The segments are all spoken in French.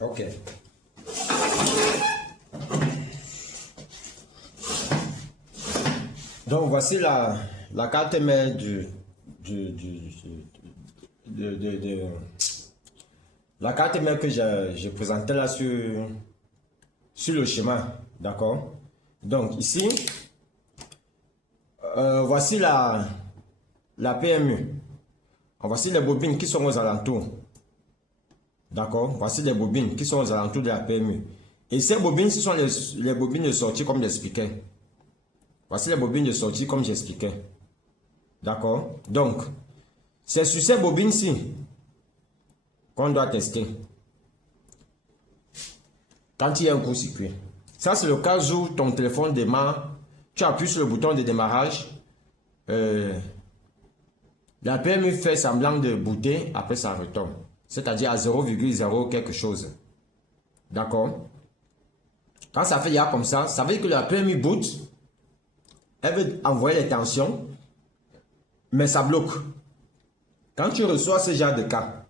Ok. Donc voici la carte mère la carte mère que j'ai présentée là sur le schéma. D'accord? Donc ici, voici la PMU. Voici les bobines qui sont aux alentours. D'accord? Voici les bobines qui sont aux alentours de la PMU. Et ces bobines, ce sont les bobines de sortie comme j'expliquais. Voici les bobines de sortie comme j'expliquais. D'accord? Donc, c'est sur ces bobines-ci qu'on doit tester. Quand il y a un court-circuit. Ça, c'est le cas où ton téléphone démarre. Tu appuies sur le bouton de démarrage. La PMU fait semblant de booter, après ça retombe. C'est-à-dire à 0,0 quelque chose. D'accord? Quand ça fait comme ça veut dire que la PMU boot. Elle veut envoyer les tensions, mais ça bloque. Quand tu reçois ce genre de cas,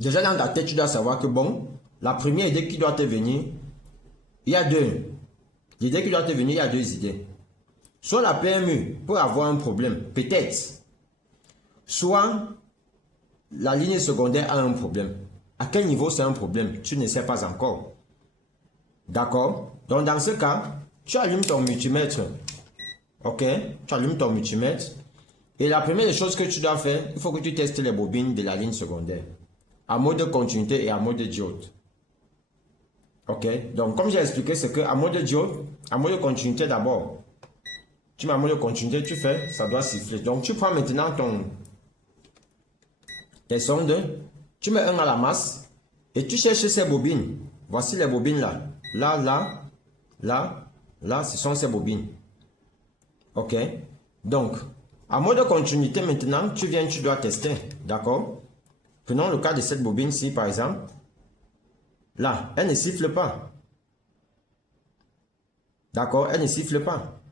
déjà dans ta tête, tu dois savoir que bon, la première idée qui doit te venir, il y a deux. L'idée qui doit te venir, il y a deux idées. Soit la PMU peut avoir un problème, peut-être. Soit la ligne secondaire a un problème. À quel niveau c'est un problème? Tu ne sais pas encore. D'accord? Donc dans ce cas, tu allumes ton multimètre. Ok? Tu allumes ton multimètre. Et la première des choses que tu dois faire, il faut que tu testes les bobines de la ligne secondaire. En mode continuité et en mode diode. Ok? Donc comme j'ai expliqué, c'est qu'en mode diode, en mode continuité d'abord. Tu mets en mode continuité, tu fais, ça doit siffler. Donc tu prends maintenant tes sondes, tu mets un à la masse et tu cherches ces bobines. Voici les bobines là. Là, ce sont ces bobines. Ok? Donc, en mode continuité maintenant, tu dois tester. D'accord? Prenons le cas de cette bobine-ci par exemple. Là, elle ne siffle pas. D'accord? Elle ne siffle pas.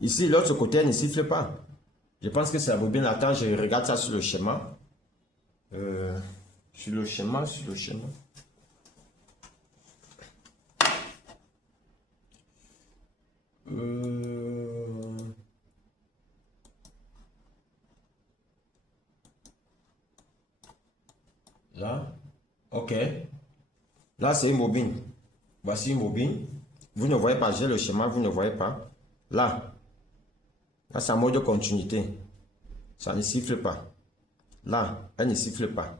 Ici, l'autre côté, elle ne siffle pas. Je pense que c'est la bobine. Attends, je regarde ça sur le schéma. Sur le schéma. Là. Ok. Là, c'est une bobine. Voici une bobine. Vous ne voyez pas, j'ai le schéma, vous ne voyez pas. Là. Là, c'est en mode continuité. Ça ne siffle pas. Là, elle ne siffle pas.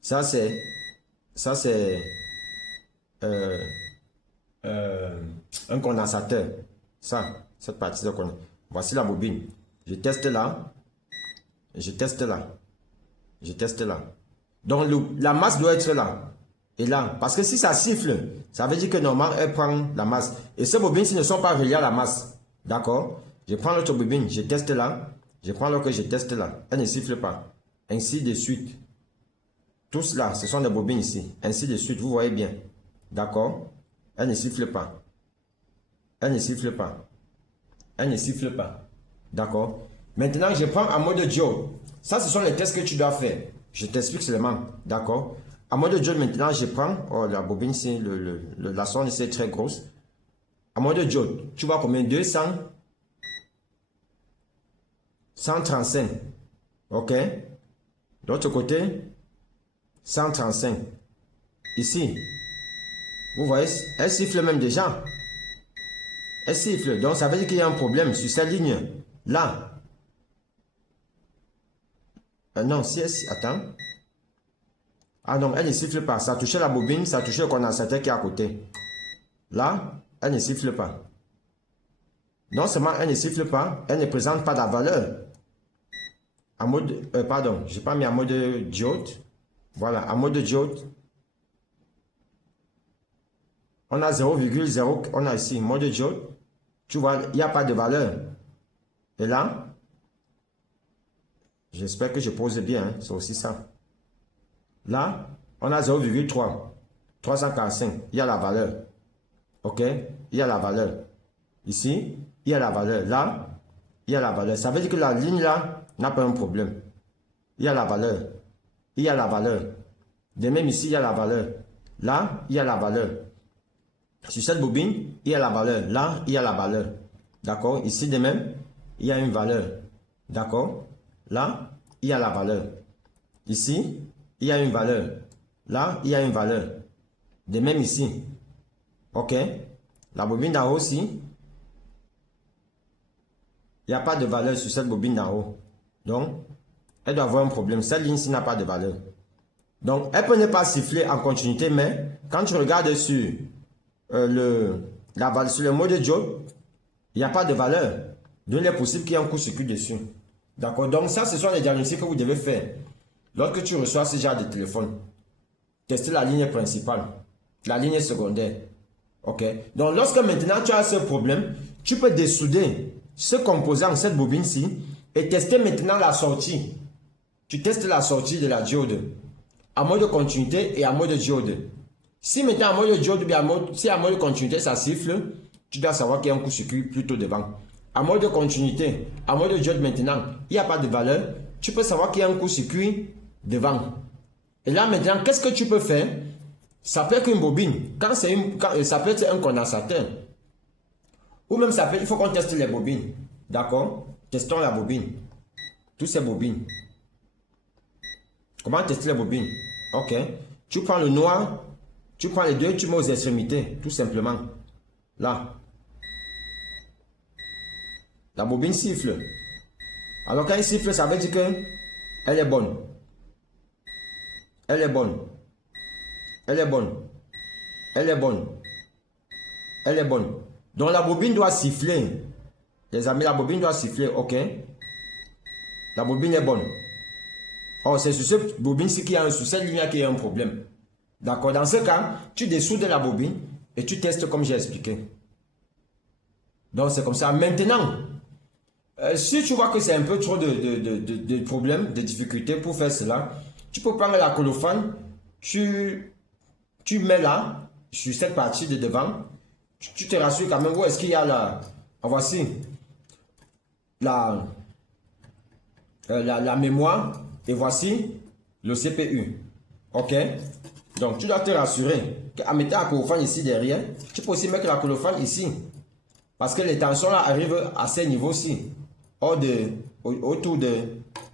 Ça, c'est un condensateur. Ça, cette partie de condensateur. Voici la bobine. Je teste là. Je teste là. Je teste là. Donc, la masse doit être là. Et là. Parce que si ça siffle, ça veut dire que normalement, elle prend la masse. Et ces bobines-ci ne sont pas reliées à la masse. D'accord? Je prends l'autre bobine, je teste là. Je prends l'autre, je teste là. Elle ne siffle pas. Ainsi de suite. Tous là, ce sont des bobines ici. Ainsi de suite, vous voyez bien. D'accord? Elle ne siffle pas. Elle ne siffle pas. Elle ne siffle pas. D'accord? Maintenant, je prends en mode diode. Ça, ce sont les tests que tu dois faire. Je t'explique seulement. D'accord? En mode diode, maintenant, je prends. Oh, la bobine, c'est la sonde, c'est très grosse. En mode diode, tu vois combien? 200. 135. Ok? De l'autre côté, 135. Ici, vous voyez, elle siffle même déjà. Elle siffle. Donc, ça veut dire qu'il y a un problème sur cette ligne. Là. Non, si elle... Attends. Ah non, elle ne siffle pas. Ça a touché la bobine, ça a touché le condensateur qui est à côté. Là, elle ne siffle pas. Non seulement elle ne siffle pas, elle ne présente pas la valeur. En mode... pardon, je n'ai pas mis en mode diode. Voilà, en mode diode. On a 0,0, on a ici mode diode. Tu vois, il n'y a pas de valeur. Et là, j'espère que je pose bien, hein, c'est aussi ça. Là, on a 0,3. 345, il y a la valeur. Ok, il y a la valeur. Ici, il y a la valeur. Là, il y a la valeur. Ça veut dire que la ligne là n'a pas un problème. Il y a la valeur. Il y a la valeur. De même ici, il y a la valeur. là, il y a la valeur. Sur cette bobine, il y a la valeur. Là, il y a la valeur. D'accord? Ici de même, il y a une valeur. D'accord? Là, il y a la valeur. Ici, il y a une valeur. Là, il y a une valeur. De même ici. OK? La bobine d'en haut aussi, il n'y a pas de valeur sur cette bobine d'en haut. Donc, elle doit avoir un problème. Cette ligne-ci n'a pas de valeur. Donc, elle peut ne pas siffler en continuité, mais quand tu regardes sur, sur le mode diode, il n'y a pas de valeur. Donc, il est possible qu'il y ait un court-circuit dessus. D'accord? Donc, ça, ce sont les diagnostics que vous devez faire. Lorsque tu reçois ce genre de téléphone, tester la ligne principale, la ligne secondaire. OK? Donc, lorsque maintenant tu as ce problème, tu peux dessouder ce composant, cette bobine-ci, et tester maintenant la sortie. Tu testes la sortie de la diode en mode continuité et en mode diode. Si maintenant en mode diode, si en mode continuité ça siffle, tu dois savoir qu'il y a un court-circuit plutôt devant. En mode continuité, en mode diode maintenant, il n'y a pas de valeur, tu peux savoir qu'il y a un court-circuit devant. Et là maintenant, qu'est-ce que tu peux faire? Ça peut être une bobine, ça peut être un condensateur. Ou même ça peut, il faut qu'on teste les bobines. D'accord? Testons la bobine. Toutes ces bobines. Comment tester les bobines? OK. Tu prends le noir, tu prends les deux, tu mets aux extrémités, tout simplement. Là. La bobine siffle. Alors quand elle siffle, ça veut dire que elle est bonne. Elle est bonne. Elle est bonne. Elle est bonne. Elle est bonne. Donc la bobine doit siffler. Les amis, la bobine doit siffler, OK? La bobine est bonne. Oh, c'est sur cette bobine-ci qu'il y a sur cette ligne qu'il y a un problème. D'accord? Dans ce cas, tu dessoudes la bobine et tu testes comme j'ai expliqué. Donc c'est comme ça. Maintenant, si tu vois que c'est un peu trop de problèmes, de difficultés pour faire cela, tu peux prendre la colophane, tu mets là, sur cette partie de devant, tu te rassures quand même où est-ce qu'il y a la... Voici la mémoire et voici le CPU. OK? Donc, tu dois te rassurer qu'en mettant la colophane ici derrière, tu peux aussi mettre la colophane ici. Parce que les tensions là arrivent à ces niveaux-ci. Autour de